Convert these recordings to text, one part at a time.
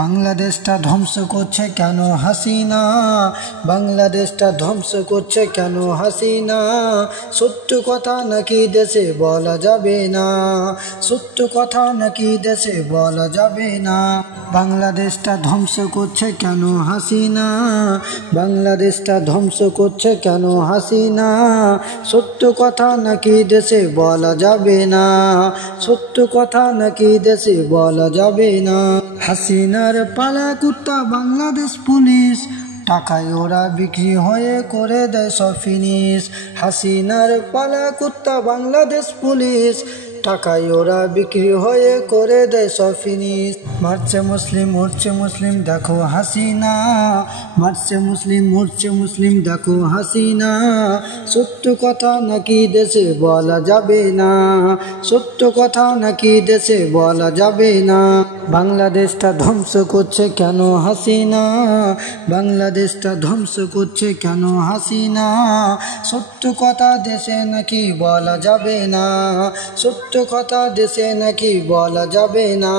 বাংলাদেশটা ধ্বংস করছে কেন হাসিনা, বাংলাদেশটা ধ্বংস করছে কেন হাসিনা। সত্য কথা নাকি দেশে বলা যাবে না, সত্য কথা নাকি দেশে বলা যাবে না। বাংলাদেশটা ধ্বংস করছে কেন হাসিনা, বাংলাদেশটা ধ্বংস করছে কেন হাসিনা। সত্য কথা নাকি দেশে বলা যাবে না, সত্য কথা নাকি দেশে বলা যাবে না। হাসিনার পালা কুত্তা বাংলাদেশ পুলিশ, টাকায় ওরা বিক্রি হয়ে করে দেয় সব ফিনিশ। হাসিনার পালা কুত্তা বাংলাদেশ পুলিশ, টাকায় ওরা বিক্রি হয়ে করে দেয় সব ফিনিশ। মারছে মুসলিম মরছে মুসলিম দেখো হাসিনা, মারছে মুসলিম মরছে মুসলিম দেখো হাসিনা। সত্য কথা নাকি দেশে বলা যাবে না, সত্য কথা নাকি দেশে বলা যাবে না। বাংলাদেশটা ধ্বংস করছে কেন হাসিনা, বাংলাদেশটা ধ্বংস করছে কেন হাসিনা। সত্য কথা দেশে নাকি বলা যাবে না, সত্য কথা দেশে নাকি বলা যাবে না।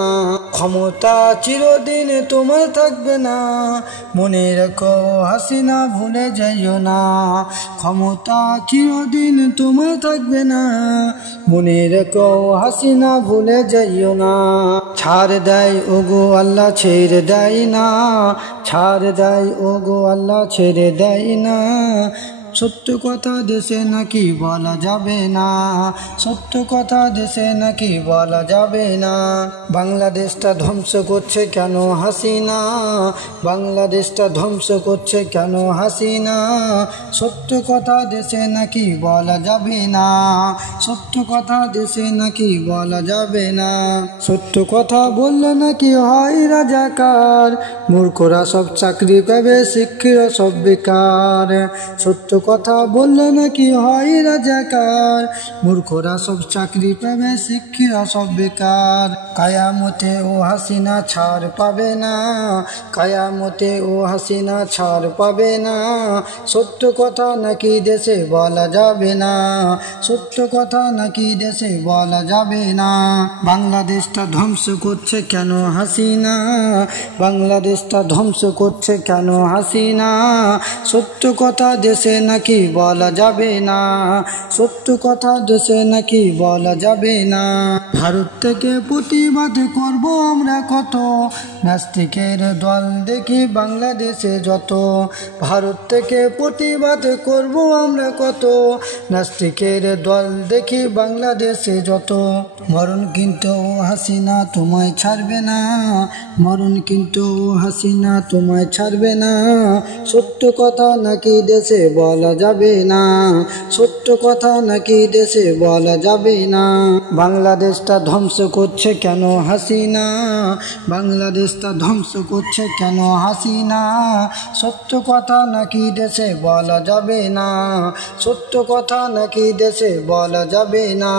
ক্ষমতা চিরদিন তোমার থাকবে না, মনে রেখো হাসিনা ভুলে যাইও না। ক্ষমতা চিরদিন তোমার থাকবে না, মনে রেখো হাসিনা ভুলে যাইও না। ছাড় দেয় ওগো আল্লাহ ছেড়ে দেয় না, ছাড় দেয় ওগো আল্লাহ ছেড়ে দেয় না। সত্য কথা দেশে নাকি বলা যাবে না, সত্য কথা দেশে নাকি বলা যাবে না। বাংলাদেশটা ধ্বংস করছে কেন হাসিনা, বাংলাদেশটা ধ্বংস করছে কেন হাসিনা। সত্য কথা দেশে নাকি বলা যাবে না, সত্য কথা দেশে নাকি বলা যাবে না। সত্য কথা বললে নাকি হয় রাজাকার, মূর্খরা সব চাকরি পাবে শিক্ষিতরা সব বেকার। সত্য কথা বললে নাকি হয় রাজাকার, মূর্খরা সব চাকরি পাবে শিক্ষিতরা সব বেকার। কায়ামতে ও হাসিনা ছাড় পাবে না, কায়ামতে ও হাসিনা ছাড় পাবে না। সত্য কথা নাকি দেশে বলা যাবে না, সত্য কথা নাকি দেশে বলা যাবে না। বাংলাদেশটা ধ্বংস করছে কেন হাসিনা, বাংলাদেশটা ধ্বংস করছে কেন হাসিনা। সত্য কথা দেশে নাকি বলা যাবে না, সত্য কথা দেশে নাকি বলা যাবে না। ভারত থেকে প্রতিবাদ করব আমরা কত, নাস্তিকের দল দেখি বাংলাদেশে যত। ভারত থেকে প্রতিবাদ করব আমরা কত, নাস্তিকের দল দেখি বাংলাদেশে যত। মরণ কিন্তু হাসিনা তোমায় ছাড়বে না, মরণ কিন্তু হাসিনা তোমায় ছাড়বে না। সত্য কথা নাকি দেশে বলা যাবে না, সত্য কথা নাকি দেশে বলা যাবে না। বাংলাদেশটা ধ্বংস করছে কেন হাসিনা, বাংলাদেশটা ধ্বংস করছে কেন হাসিনা। সত্য কথা নাকি দেশে বলা যাবে না, সত্য কথা নাকি দেশে বলা যাবে না।